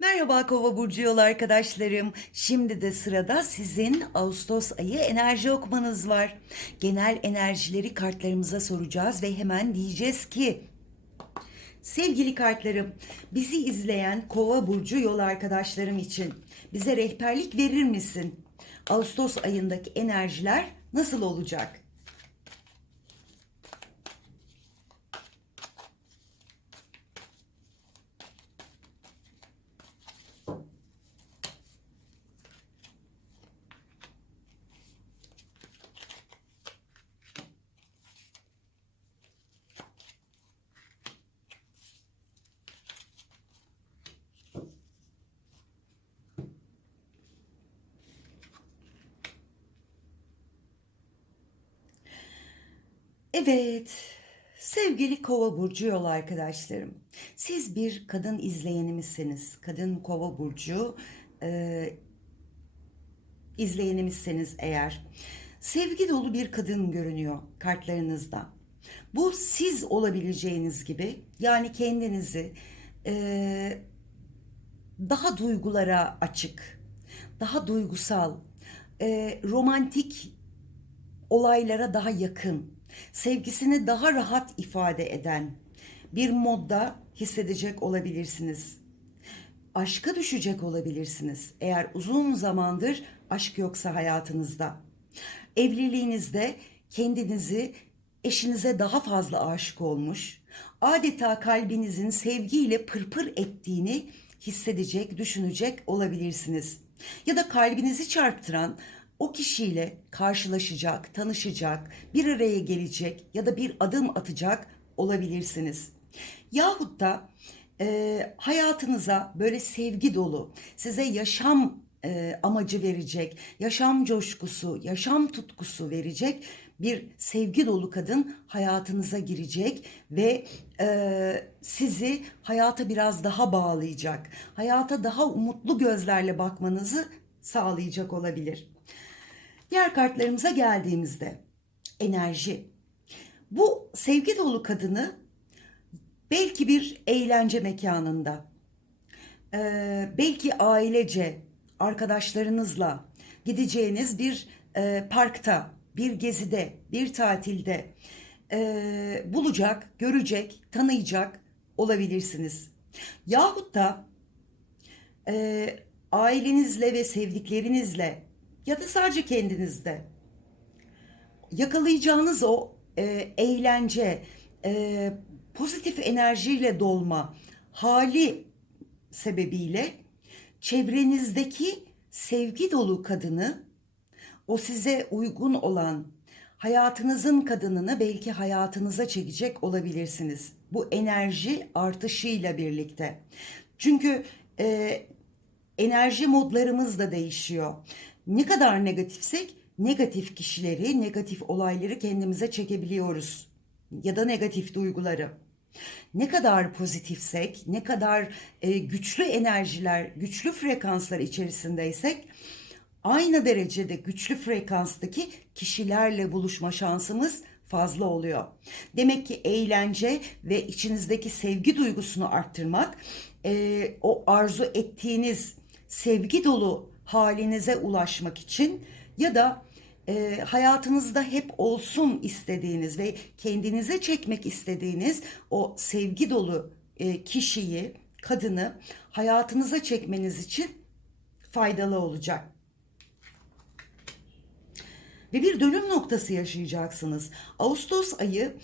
Merhaba Kova burcu yol arkadaşlarım. Şimdi de sırada sizin Ağustos ayı enerji okumanız var. Genel enerjileri kartlarımıza soracağız ve hemen diyeceğiz ki Sevgili kartlarım, bizi izleyen Kova burcu yol arkadaşlarım için bize rehberlik verir misin? Ağustos ayındaki enerjiler nasıl olacak? Evet, sevgili Kova burcu yol arkadaşlarım. Siz bir kadın izleyenimizseniz, kadın Kova burcu e, izleyenimizseniz eğer, sevgi dolu bir kadın görünüyor kartlarınızda. Bu siz olabileceğiniz gibi, yani kendinizi e, daha duygulara açık, daha duygusal, e, romantik olaylara daha yakın, sevgisini daha rahat ifade eden bir modda hissedecek olabilirsiniz. Aşka düşecek olabilirsiniz. Eğer uzun zamandır aşk yoksa hayatınızda. Evliliğinizde kendinizi eşinize daha fazla aşık olmuş, adeta kalbinizin sevgiyle pırpır ettiğini hissedecek, düşünecek olabilirsiniz. Ya da kalbinizi çarptıran o kişiyle karşılaşacak, tanışacak, bir araya gelecek ya da bir adım atacak olabilirsiniz. Yahut da e, hayatınıza böyle sevgi dolu, size yaşam e, amacı verecek, yaşam coşkusu, yaşam tutkusu verecek bir sevgi dolu kadın hayatınıza girecek ve e, sizi hayata biraz daha bağlayacak, hayata daha umutlu gözlerle bakmanızı sağlayacak olabilir. Diğer kartlarımıza geldiğimizde enerji. Bu sevgi dolu kadını belki bir eğlence mekanında, belki ailece, arkadaşlarınızla gideceğiniz bir parkta, bir gezide, bir tatilde bulacak, görecek, tanıyacak olabilirsiniz. Yahut da ailenizle ve sevdiklerinizle ya da sadece kendinizde yakalayacağınız o e, eğlence, e, pozitif enerjiyle dolma hali sebebiyle çevrenizdeki sevgi dolu kadını, o size uygun olan hayatınızın kadınını belki hayatınıza çekecek olabilirsiniz. Bu enerji artışıyla birlikte. Çünkü e, enerji modlarımız da değişiyor. Ne kadar negatifsek negatif kişileri, negatif olayları kendimize çekebiliyoruz. Ya da negatif duyguları. Ne kadar pozitifsek, ne kadar e, güçlü enerjiler, güçlü frekanslar içerisindeysek aynı derecede güçlü frekanstaki kişilerle buluşma şansımız fazla oluyor. Demek ki eğlence ve içinizdeki sevgi duygusunu arttırmak, e, o arzu ettiğiniz sevgi dolu halinize ulaşmak için ya da e, hayatınızda hep olsun istediğiniz ve kendinize çekmek istediğiniz o sevgi dolu e, kişiyi, kadını hayatınıza çekmeniz için faydalı olacak. Ve bir dönüm noktası yaşayacaksınız. Ağustos ayı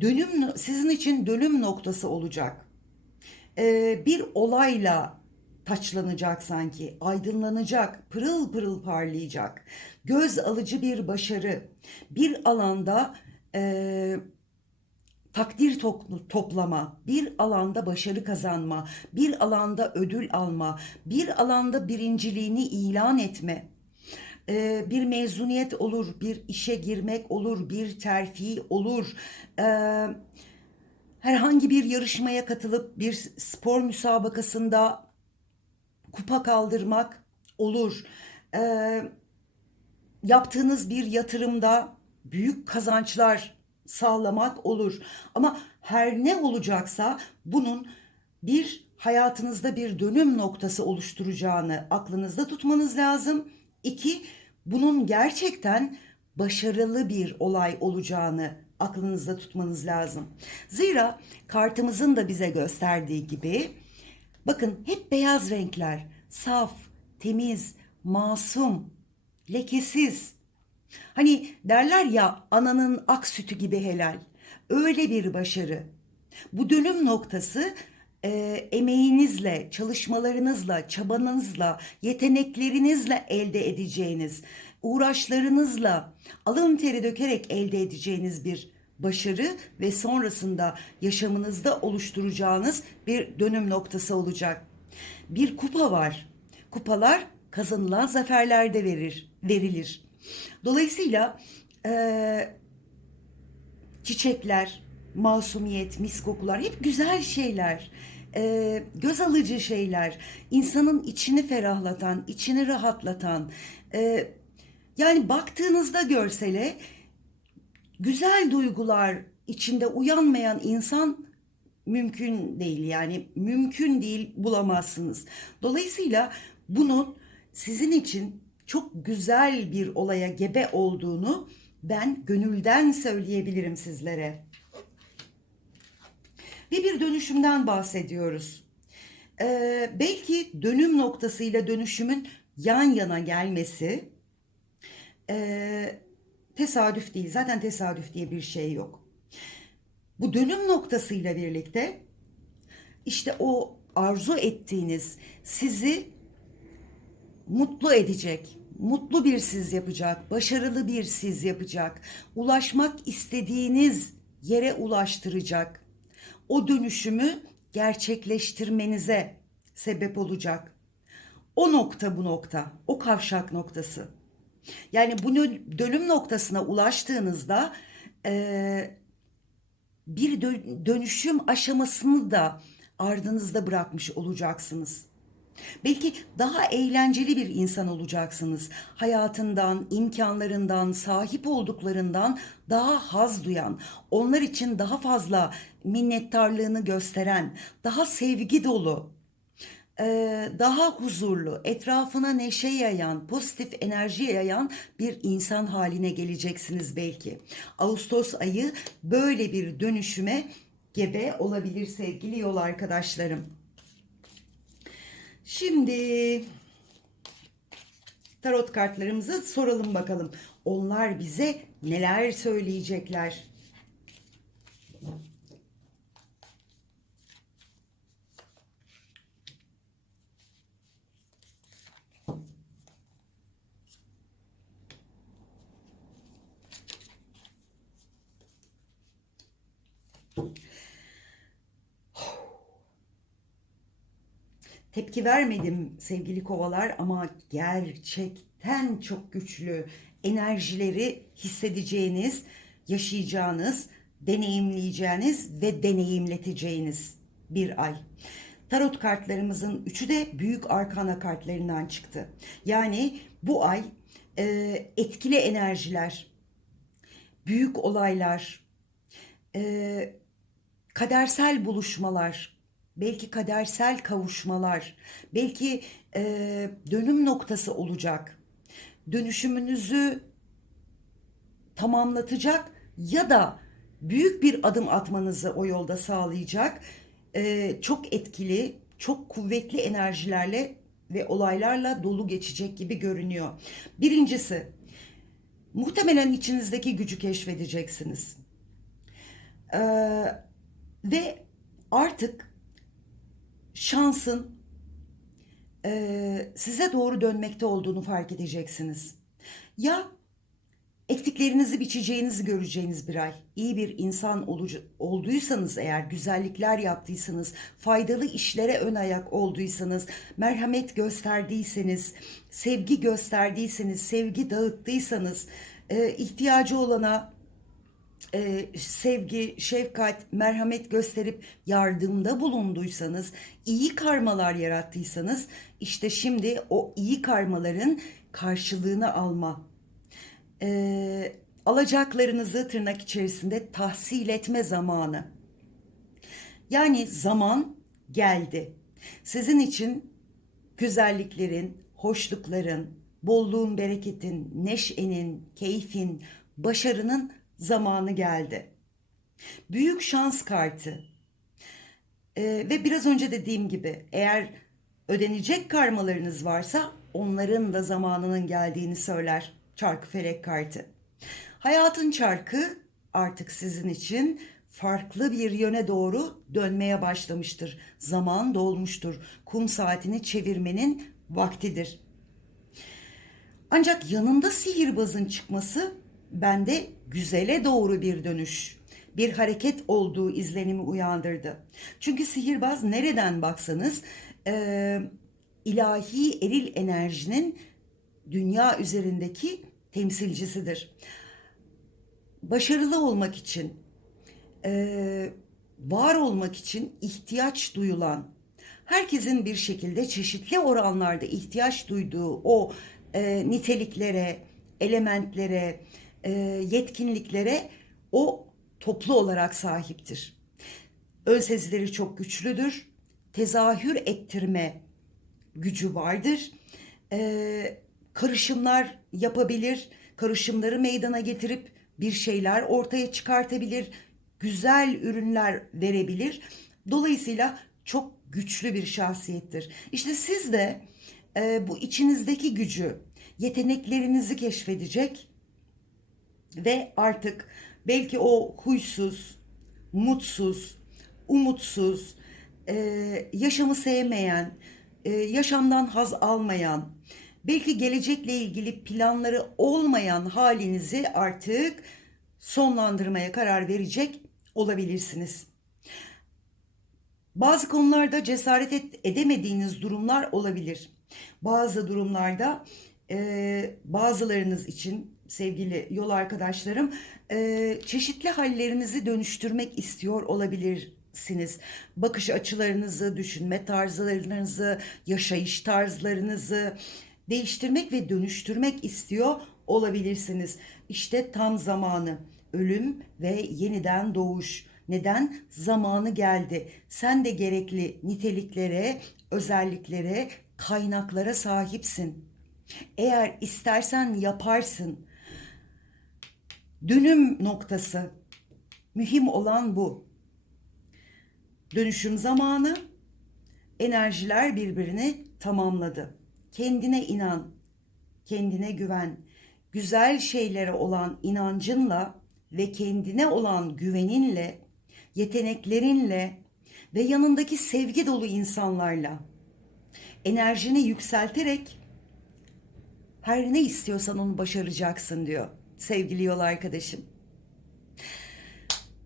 dönüm sizin için dönüm noktası olacak. Ee, bir olayla taçlanacak sanki, aydınlanacak, pırıl pırıl parlayacak. Göz alıcı bir başarı, bir alanda e, takdir to- toplama, bir alanda başarı kazanma, bir alanda ödül alma, bir alanda birinciliğini ilan etme. E, bir mezuniyet olur, bir işe girmek olur, bir terfi olur. E, herhangi bir yarışmaya katılıp bir spor müsabakasında kupa kaldırmak olur. Ee, yaptığınız bir yatırımda büyük kazançlar sağlamak olur. Ama her ne olacaksa bunun bir hayatınızda bir dönüm noktası oluşturacağını aklınızda tutmanız lazım. İki, bunun gerçekten başarılı bir olay olacağını aklınızda tutmanız lazım. Zira kartımızın da bize gösterdiği gibi bakın hep beyaz renkler, saf, temiz, masum, lekesiz. Hani derler ya ananın ak sütü gibi helal. Öyle bir başarı. Bu dönüm noktası e, emeğinizle, çalışmalarınızla, çabanızla, yeteneklerinizle elde edeceğiniz, uğraşlarınızla, alın teri dökerek elde edeceğiniz bir başarı ve sonrasında yaşamınızda oluşturacağınız bir dönüm noktası olacak. Bir kupa var. Kupalar kazanılan zaferlerde verir, verilir. Dolayısıyla eee çiçekler, masumiyet, mis kokular hep güzel şeyler. Ee, göz alıcı şeyler, insanın içini ferahlatan, içini rahatlatan. ee, yani baktığınızda görsele güzel duygular içinde uyanmayan insan mümkün değil yani mümkün değil bulamazsınız. Dolayısıyla bunun sizin için çok güzel bir olaya gebe olduğunu ben gönülden söyleyebilirim sizlere. Ve bir dönüşümden bahsediyoruz. Ee, belki dönüm noktasıyla dönüşümün yan yana gelmesi e, tesadüf değil. Zaten tesadüf diye bir şey yok. Bu dönüm noktasıyla birlikte işte o arzu ettiğiniz sizi mutlu edecek, mutlu bir siz yapacak, başarılı bir siz yapacak, ulaşmak istediğiniz yere ulaştıracak. O dönüşümü gerçekleştirmenize sebep olacak. O nokta bu nokta, o kavşak noktası. Yani bu dönüm noktasına ulaştığınızda e, bir dönüşüm aşamasını da ardınızda bırakmış olacaksınız. Belki daha eğlenceli bir insan olacaksınız. Hayatından, imkanlarından, sahip olduklarından daha haz duyan, onlar için daha fazla minnettarlığını gösteren, daha sevgi dolu, daha huzurlu, etrafına neşe yayan, pozitif enerji yayan bir insan haline geleceksiniz belki. Ağustos ayı böyle bir dönüşüme gebe olabilir sevgili yol arkadaşlarım. Şimdi tarot kartlarımızı soralım bakalım. Onlar bize neler söyleyecekler? Tepki vermedim sevgili kovalar ama gerçekten çok güçlü enerjileri hissedeceğiniz, yaşayacağınız, deneyimleyeceğiniz ve deneyimleteceğiniz bir ay. Tarot kartlarımızın üçü de büyük arkana kartlarından çıktı. Yani bu ay e, etkili enerjiler, büyük olaylar, e, kadersel buluşmalar, belki kadersel kavuşmalar, belki e, dönüm noktası olacak. Dönüşümünüzü tamamlatacak ya da büyük bir adım atmanızı o yolda sağlayacak. E, çok etkili, çok kuvvetli enerjilerle ve olaylarla dolu geçecek gibi görünüyor. Birincisi, muhtemelen içinizdeki gücü keşfedeceksiniz. Ee, ve artık şansın e, size doğru dönmekte olduğunu fark edeceksiniz. Ya ektiklerinizi biçeceğinizi göreceğiniz bir ay. İyi bir insan olduysanız eğer, güzellikler yaptıysanız, faydalı işlere ön ayak olduysanız, merhamet gösterdiyseniz, sevgi gösterdiyseniz, sevgi dağıttıysanız, e, ihtiyacı olana e, sevgi, şefkat, merhamet gösterip yardımda bulunduysanız, iyi karmalar yarattıysanız işte şimdi o iyi karmaların karşılığını alma, e, alacaklarınızı tırnak içerisinde tahsil etme zamanı. Yani zaman geldi. Sizin için güzelliklerin, hoşlukların, bolluğun, bereketin, neşenin, keyfin, başarının zamanı geldi. Büyük şans kartı. Ee, ve biraz önce dediğim gibi eğer ödenecek karmalarınız varsa onların da zamanının geldiğini söyler çarkı felek kartı. Hayatın çarkı artık sizin için farklı bir yöne doğru dönmeye başlamıştır. Zaman dolmuştur. Kum saatini çevirmenin vaktidir. Ancak yanında sihirbazın çıkması bende güzele doğru bir dönüş, bir hareket olduğu izlenimi uyandırdı. Çünkü sihirbaz nereden baksanız e, ilahi eril enerjinin dünya üzerindeki temsilcisidir. Başarılı olmak için, e, var olmak için ihtiyaç duyulan, herkesin bir şekilde çeşitli oranlarda ihtiyaç duyduğu o e, niteliklere, elementlere, e, yetkinliklere o toplu olarak sahiptir. Ön çok güçlüdür. Tezahür ettirme gücü vardır. E, karışımlar yapabilir. Karışımları meydana getirip bir şeyler ortaya çıkartabilir. Güzel ürünler verebilir. Dolayısıyla çok güçlü bir şahsiyettir. İşte siz de e, bu içinizdeki gücü, yeteneklerinizi keşfedecek ve artık belki o huysuz, mutsuz, umutsuz, e, yaşamı sevmeyen, e, yaşamdan haz almayan, belki gelecekle ilgili planları olmayan halinizi artık sonlandırmaya karar verecek olabilirsiniz. Bazı konularda cesaret et, edemediğiniz durumlar olabilir. Bazı durumlarda e, bazılarınız için sevgili yol arkadaşlarım e, çeşitli hallerinizi dönüştürmek istiyor olabilirsiniz. Bakış açılarınızı, düşünme tarzlarınızı, yaşayış tarzlarınızı değiştirmek ve dönüştürmek istiyor olabilirsiniz. İşte tam zamanı. Ölüm ve yeniden doğuş. Neden? Zamanı geldi. Sen de gerekli niteliklere, özelliklere, kaynaklara sahipsin. Eğer istersen yaparsın. Dönüm noktası. Mühim olan bu. Dönüşüm zamanı. Enerjiler birbirini tamamladı. Kendine inan. Kendine güven. Güzel şeylere olan inancınla ve kendine olan güveninle, yeteneklerinle ve yanındaki sevgi dolu insanlarla enerjini yükselterek her ne istiyorsan onu başaracaksın diyor sevgili yol arkadaşım.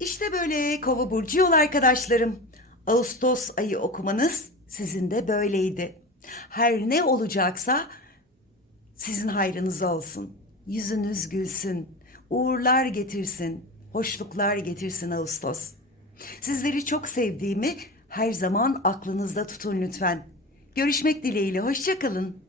İşte böyle kova burcu yol arkadaşlarım. Ağustos ayı okumanız sizin de böyleydi. Her ne olacaksa sizin hayrınız olsun. Yüzünüz gülsün. Uğurlar getirsin. Hoşluklar getirsin Ağustos. Sizleri çok sevdiğimi her zaman aklınızda tutun lütfen. Görüşmek dileğiyle. Hoşçakalın.